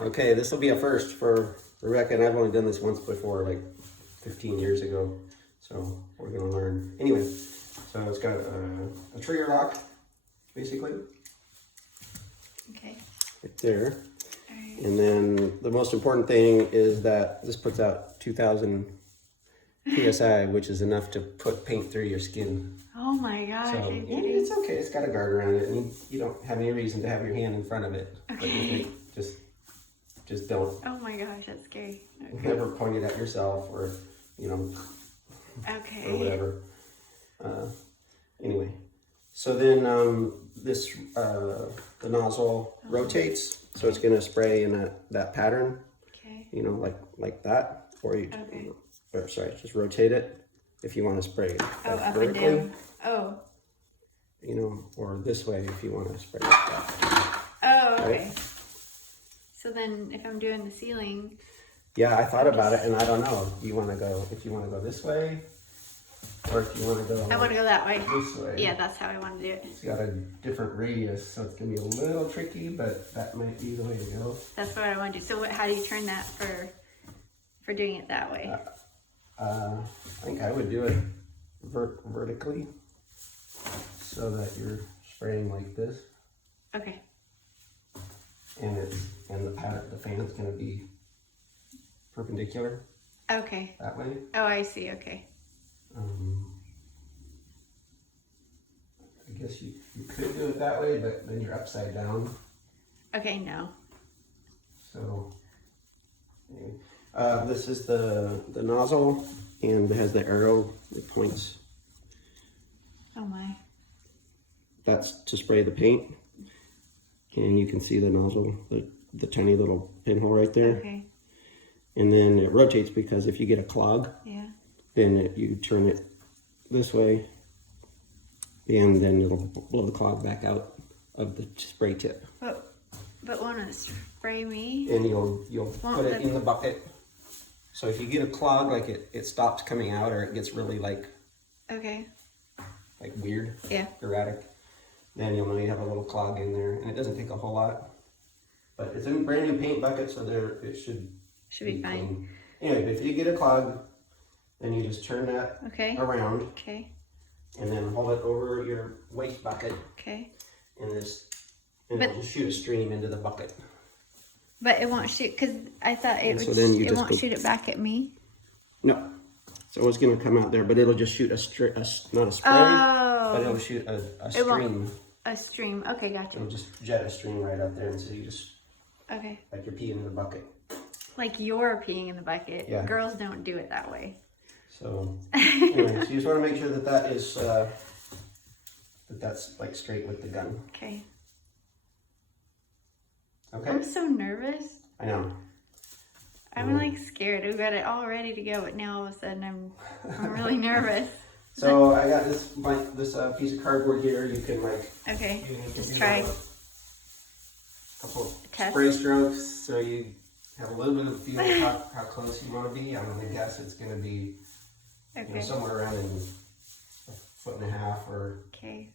Okay, this will be a first for Rebecca, and I've only done this once before, like 15 years ago. So we're gonna learn. Anyway, so it's got a trigger lock, basically. Okay. Right there. All right. And then the most important thing is that this puts out 2,000 PSI, which is enough to put paint through your skin. Oh my gosh. So yeah, it's okay. It's got a guard around it, and you don't have any reason to have your hand in front of it. Okay. But you think, just don't. Oh my gosh, that's scary. Okay. Never point it at yourself or, you know, Okay. or whatever. Anyway, so then this the nozzle rotates, so it's gonna spray in that pattern. Okay. You know, like that, or you. Okay. Or sorry, just rotate it if you want to spray it. Oh, like up vertically, and down. Oh. You know, or this way if you want to spray it like that. Oh, okay. Right? So then if I'm doing the ceiling. Yeah, I thought about it, and I don't know. Do you want to go, if you want to go this way, or if you want to go I want to go that way. this way? Yeah, that's how I want to do it. It's got a different radius, so it's going to be a little tricky, but that might be the way to go. That's what I want to do. So how do you turn that for doing it that way? I think I would do it vertically, so that you're spraying like this, Okay. and the fan's going to be perpendicular Okay. that way. Oh, I see. Okay. I guess you could do it that way, but then you're upside down. Okay, no. So anyway, this is the nozzle, and it has the arrow that points. Oh my. That's to spray the paint, and you can see the nozzle, the tiny little pinhole right there. Okay. And then it rotates because if you get a clog, Yeah. then you turn it this way, and then it'll blow the clog back out of the spray tip. But won't it spray me? And you'll put it in the bucket. So if you get a clog, like it stops coming out, or it gets really like Okay. weird, Yeah. erratic, then you'll know you have a little clog in there, and it doesn't take a whole lot. But it's a brand new paint bucket, so it should be fine. clean. Anyway, but if you get a clog, then you just turn that Okay. around, Okay. and then hold it over your waste bucket, Okay. and But- it'll just shoot a stream into the bucket. But it won't shoot because I thought it And would. so then you It just won't go- shoot it back at me. No, so it's gonna come out there, but it'll just shoot not a spray, but it'll Oh, shoot a It won't- stream. a stream. Okay, gotcha. It'll just jet a stream right out there, and so you just Okay. like you're peeing in the bucket. Like you're peeing in the bucket. Yeah. Girls don't do it that way. So anyway, so you just want to make sure that's like straight with the gun. Okay. Okay. I'm so nervous. I know. I'm like scared. We've got it all ready to go, but now all of a sudden I'm really nervous. So I got this piece of cardboard here. You can Okay. you can Just do try. a couple Test. spray strokes, so you have a little bit of feel of how close you want to be. I'm gonna guess it's gonna be Okay. somewhere around in a foot and a half or Okay.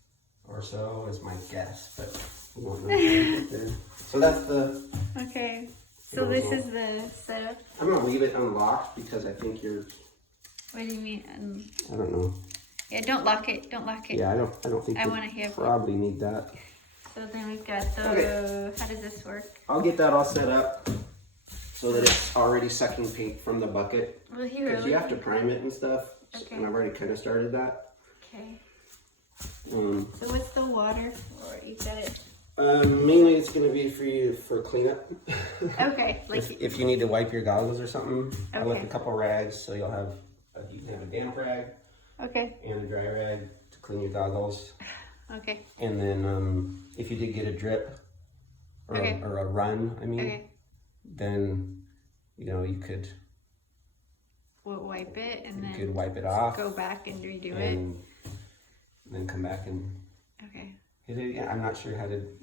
so is my guess, but we won't know until we get there. So that's the. Okay. So this is the setup. I'm gonna leave it unlocked because I think you're. What do you mean? I don't know. Yeah, don't lock it. Don't lock it. Yeah, I don't think I you wanna have- probably need that. So then we've got the. Okay. How does this work? I'll get that all set up so that it's already sucking paint from the bucket. Well, here. Because you have to prime it and stuff. Okay. And I've already kind of started that. Okay. Um, So what's the water for? You said it. Mainly it's going to be for you for cleanup. Okay. Like. if you need to wipe your goggles or something, I left a Okay. couple rags so you can have a damp rag Okay. and a dry rag to clean your goggles. Okay. And then if you did get a drip or, Okay. or a run, I mean, Okay. then you could We'll wipe it and you then could wipe it off go back and redo it. and then come back and Okay. I'm not sure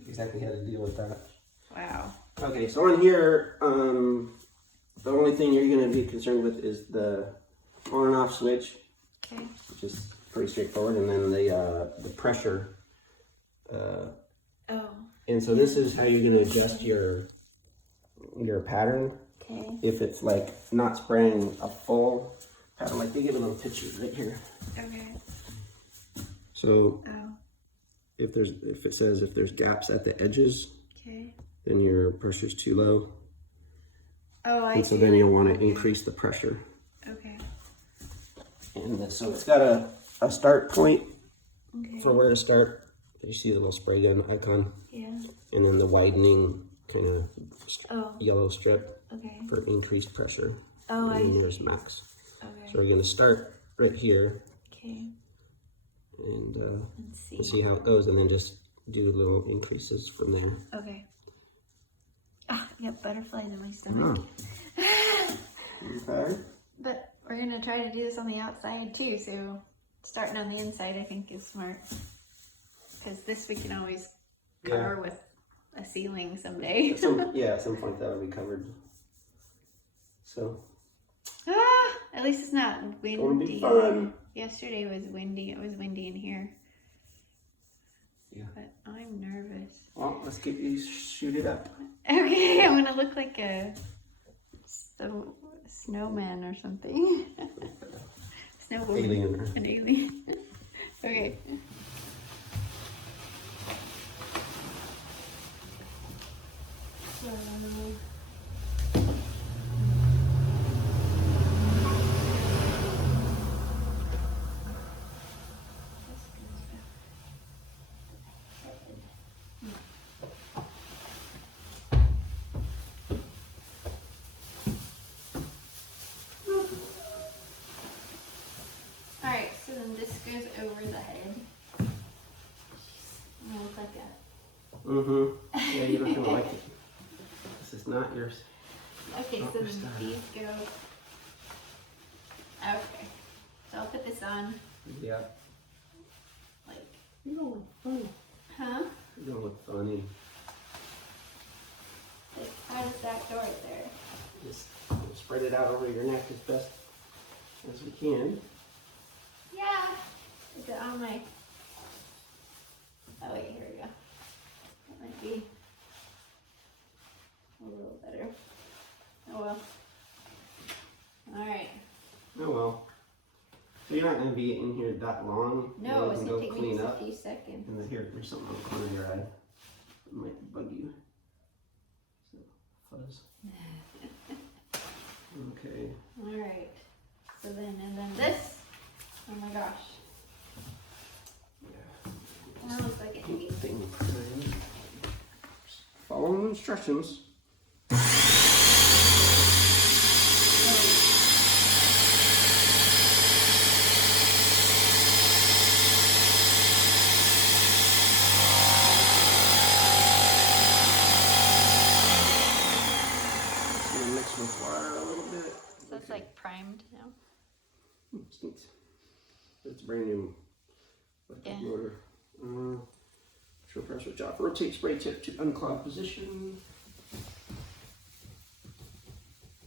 exactly how to deal with that. Wow. Okay, so on here, the only thing you're going to be concerned with is the on and off switch, Okay. which is pretty straightforward, and then the pressure. Oh. And so this is how you're going to adjust your your pattern. Okay. If it's like not spraying a full pattern, like they give a little picture right here. Okay. So Oh. if it says if there's gaps at the edges, Okay. then your pressure's too low. Oh, I And so see. then you'll want to increase the pressure. Okay. And then, so it's got a start point Okay. for where to start. You see the little spray gun icon? Yeah. And then the widening kind of Oh. yellow strip Okay. for increased pressure. Oh, I and then see. there's max. Okay. So we're going to start right here Okay. and Let's see. see how it goes, and then just do little increases from there. Okay. Ah, I got butterflies in my stomach. You tired? But we're gonna try to do this on the outside too, so starting on the inside I think is smart. Because this we can always cover with a ceiling someday. At some point that'll be covered. So. At least it's not windy. Gonna be fun. Yesterday was windy. It was windy in here. Yeah. But I'm nervous. Well, let's get you shoot it up. Okay, I'm gonna look like a snowman or something. Snowwoman. Alien. An alien. Okay. Alright, so then this goes over the head. I'm gonna look like a... Mm-hmm. Yeah, you're not gonna like it. This is not yours. Okay, Oh, so there's then that. these go... Okay. So I'll put this on, Yeah. like... You don't look funny. Huh? You don't look funny. Like, how does that go right there? Just spread it out over your neck as best as we can. Yeah! Is it on my... Oh wait, here we go. That might be a little better. Oh well. Alright. Oh well. So you're not going to be in here that long. No, You it's can gonna go take me clean just a up. few seconds. And then there's something on the corner of your eye. It might bug you. So, fuzz. Okay. Alright. So then, and then this. Oh my gosh. Yeah. That looks like it needs. Thing. Follow the instructions. Mix with water a little bit. So it's like primed now. It's neat. It's brand new. Yeah. Motor. Show press switch off. Rotate spray tip to unclog position.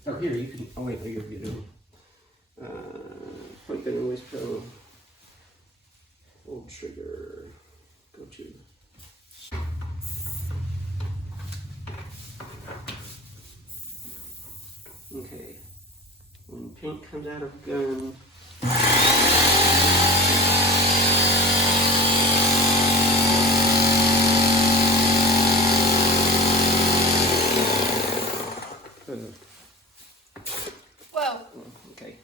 Oh, here you can. Oh wait, you're doing. Point gun always go. Hold trigger. Go to. Okay. When paint comes out of gun. Whoa. Okay.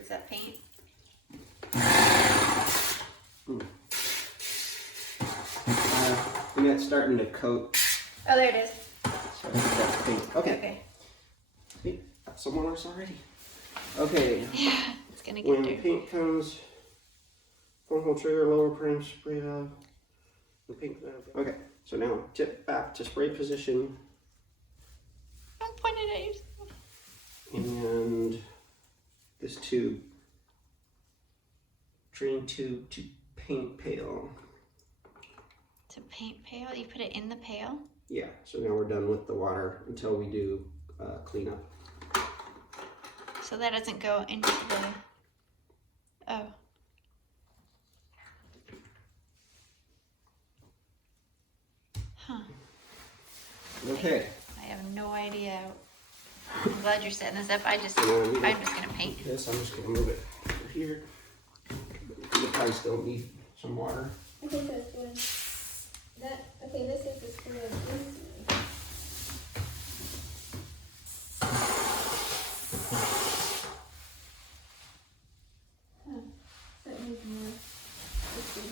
Is that paint? And that's starting to coat. Oh, there it is. So that's paint. Okay. Okay. See, someone else already. Okay. Yeah, it's gonna get When dirty. paint comes, foam hole trigger, lower prime spray valve. The paint. Okay. So now tip back to spray position, Don't point it at yourself. and this tube, drain tube to paint pail. To paint pail? You put it in the pail? Yeah. So now we're done with the water until we do cleanup. So that doesn't go into the... Oh. Okay. I have no idea. I'm glad you're setting this up. I'm just gonna paint. This, I'm just gonna move it over here. You'll probably still need some water. I think that's good. Okay, this is the screw in this way. Huh. That needs more. Let's see.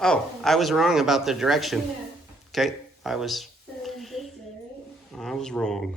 Oh, I was wrong about the direction. Yeah. Okay, I was So this way, right? I was wrong.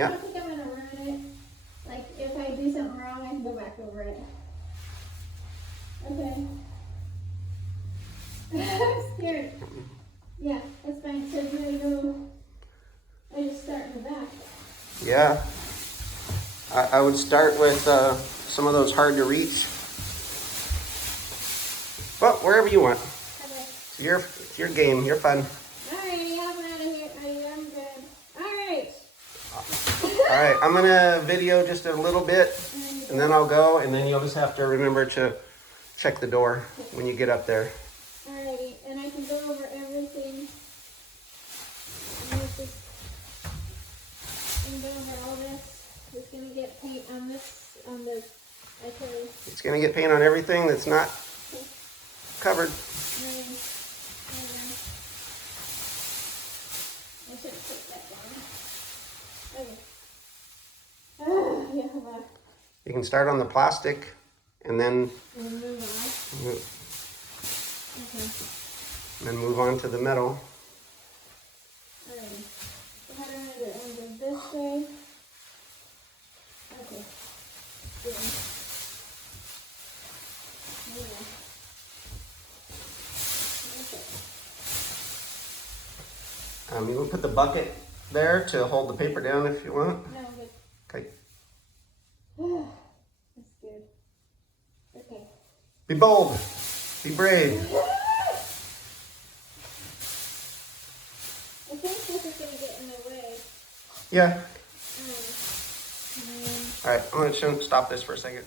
I don't think I'm gonna ruin it. Like, if I do something wrong, I can go back over it. Okay. I'm scared. Yeah, that's fine. So I just start in the back. Yeah. I would start with some of those hard to reach. But wherever you want. Okay. It's your game, your fun. Alrighty, I'm out of here. I'm good. Alright. Alright, I'm gonna video just a little bit and then I'll go, and then you'll just have to remember to check the door when you get up there. Alrighty, and I can go over everything. And go over all this. It's gonna get paint on this, It's gonna get paint on everything that's not covered. I should have put that down. Okay. Oh, yeah. You can start on the plastic and then move on to the metal. Alrighty. So how do I do it? I'm gonna go this way. Okay. Good. You can put the bucket there to hold the paper down if you want. No, good. Okay. That's good. Okay. Be bold. Be brave. I think this is going to get in the way. Yeah. Alright, I'm going to stop this for a second.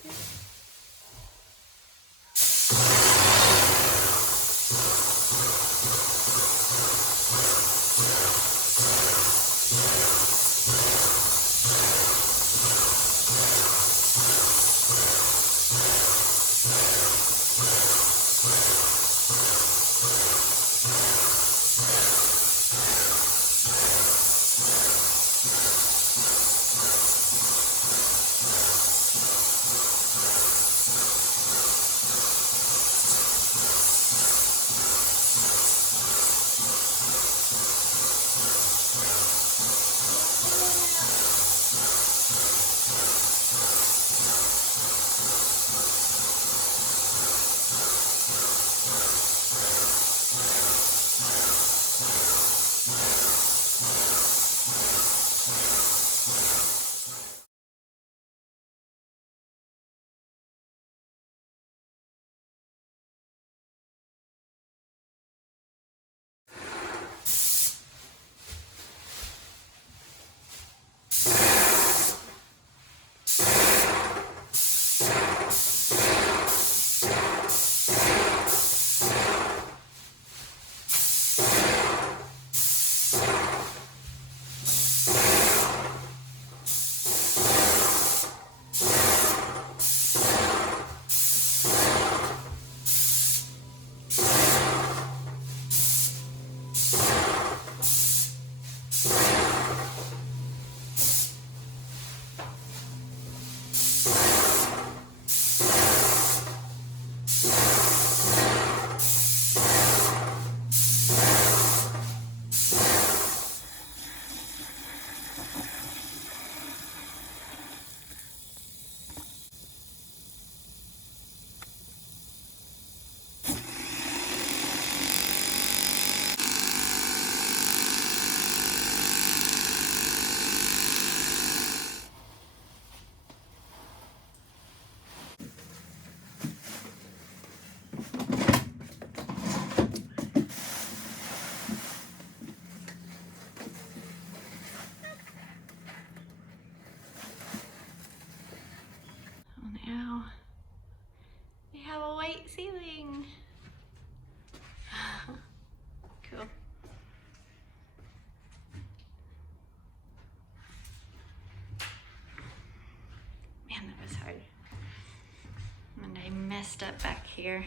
messed up back here.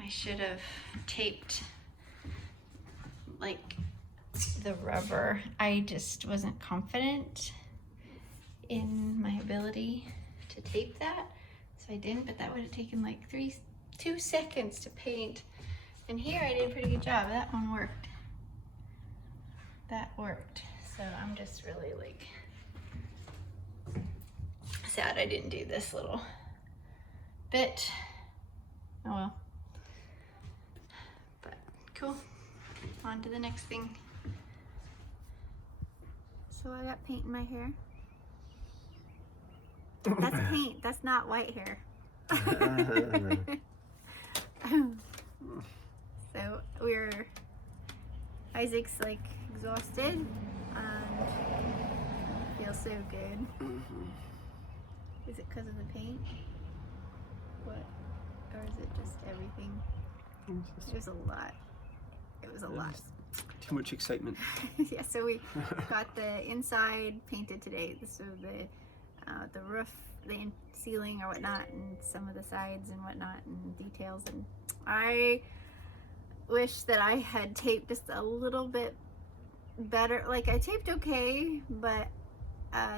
I should have taped like the rubber. I just wasn't confident in my ability to tape that, so I didn't, but that would have taken like 2 seconds to paint. And here I did a pretty good job. That one worked. That worked. So I'm just really like sad I didn't do this little bit. Oh well. But cool. On to the next thing. So I got paint in my hair. That's paint. That's not white hair. So Isaac's like exhausted and feels so good. Is it because of the paint? What? Or is it just everything? It was a lot. It was a lot. Too much excitement. Yeah, so we got the inside painted today. So the roof, the ceiling or whatnot, and some of the sides and whatnot, and details. And I wish that I had taped just a little bit better. Like I taped okay, but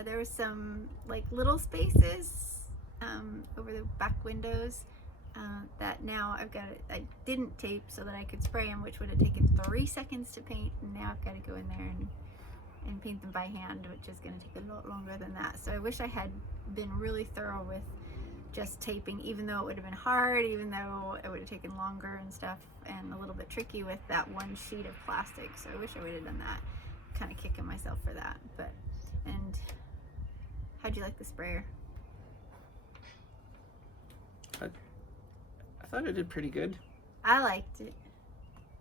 there was some like little spaces over the back windows that now I've got it. I didn't tape so that I could spray them, which would have taken 3 seconds to paint, and now I've got to go in there and paint them by hand, which is going to take a lot longer than that. So I wish I had been really thorough with just taping, even though it would have been hard, even though it would have taken longer and stuff, and a little bit tricky with that one sheet of plastic. So I wish I would have done that. Kind of kicking myself for that. But, and how'd you like the sprayer? I thought it did pretty good. I liked it.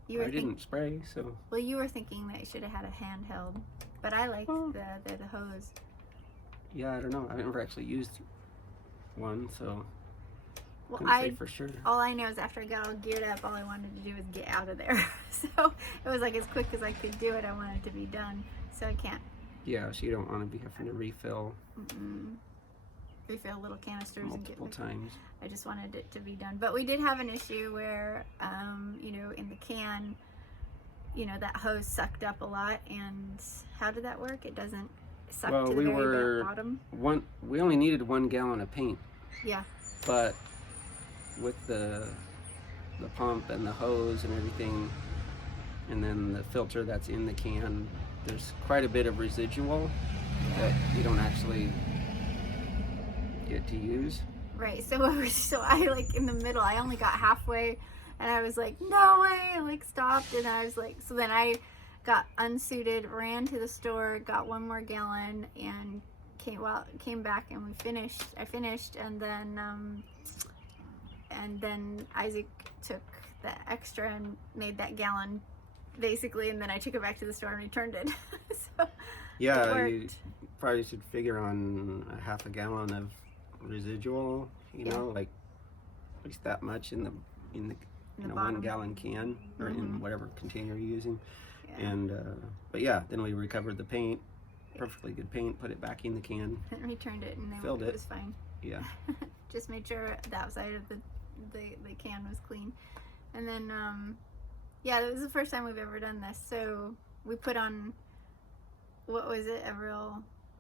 You were I didn't spray, so. Well, you were thinking that you should have had a handheld, but I liked the hose. Yeah, I don't know. I've never actually used one, so Well, couldn't say for sure. all I know is after I got all geared up, all I wanted to do was get out of there. So it was like as quick as I could do it, I wanted to be done. So I can't Yeah, so you don't want to be having to refill refill little canisters multiple and get times. I just wanted it to be done. But we did have an issue where, you know, in the can, you know, that hose sucked up a lot. And how did that work? It doesn't suck to the very bottom. We only needed 1 gallon of paint. Yeah. But with the pump and the hose and everything, and then the filter that's in the can, there's quite a bit of residual that you don't actually get to use. Right. So I like in the middle, I only got halfway, and I was like, no way, I like stopped, and I was like, so then I got unsuited, ran to the store, got 1 more gallon, and came back, and I finished, and then Isaac took the extra and made that gallon basically, and then I took it back to the store and returned it. So yeah, you probably should figure on a half a gallon of residual, you know, like at least that much in the 1 gallon can, or in whatever container you're using. And but yeah, then we recovered the paint, perfectly good paint, put it back in the can, and returned it, and filled it was fine. Yeah. Just made sure the outside of the can was clean. And then yeah, it was the first time we've ever done this, so we put on, what was it,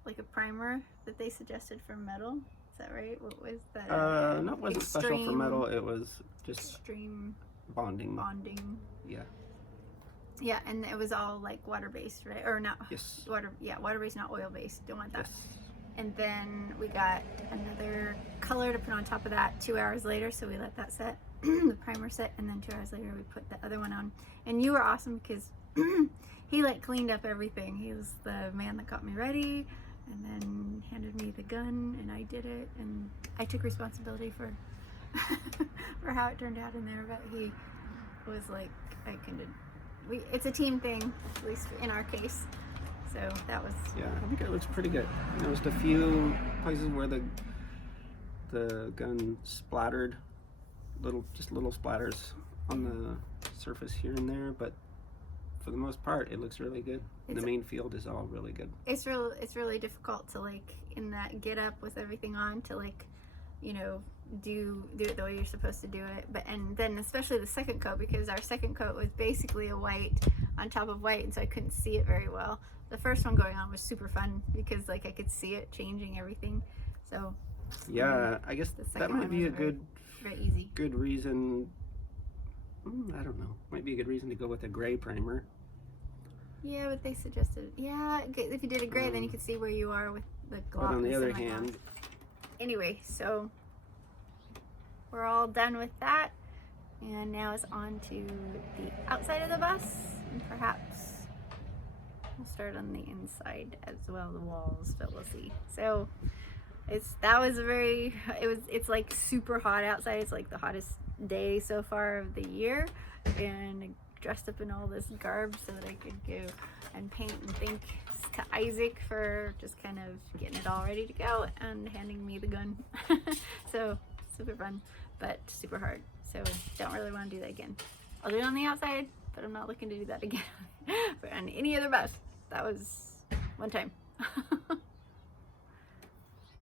like a primer that they suggested for metal. Is that right? What was that? No, it wasn't special for metal. It was just extreme bonding. Yeah. Yeah, and it was all like water-based, right? Or not? Yes. Water-based, not oil-based. Don't want that. Yes. And then we got another color to put on top of that 2 hours later, so we let that set, the primer set, and then 2 hours later we put the other one on. And you were awesome because he like cleaned up everything. He was the man that got me ready, and then handed me the gun, and I did it, and I took responsibility for for how it turned out in there. But he was like, it's a team thing, at least in our case. So that was... Yeah, I think it looks pretty good. There was a few places where the gun splattered, little splatters on the surface here and there, but for the most part, it looks really good. The main field is all really good. It's really difficult to like, in that get up with everything on, to like you know, do it the way you're supposed to do it. But and then especially the second coat, because our second coat was basically a white on top of white, and so I couldn't see it very well. The first one going on was super fun because like I could see it changing everything. So yeah, I guess that might be a very easy. good reason. I don't know. Might be a good reason to go with a gray primer. Yeah, but they suggested, yeah, if you did a gray, then you could see where you are with the gloss. But on the other hand, anyway, so we're all done with that, and now it's on to the outside of the bus, and perhaps we'll start on the inside as well, the walls, but we'll see. So it's like super hot outside. It's like the hottest day so far of the year, and I dressed up in all this garb so that I could go and paint and thank to Isaac for just kind of getting it all ready to go and handing me the gun. So super fun, but super hard, so don't really want to do that again. I'll do it on the outside, but I'm not looking to do that again on any other bus. That was one time.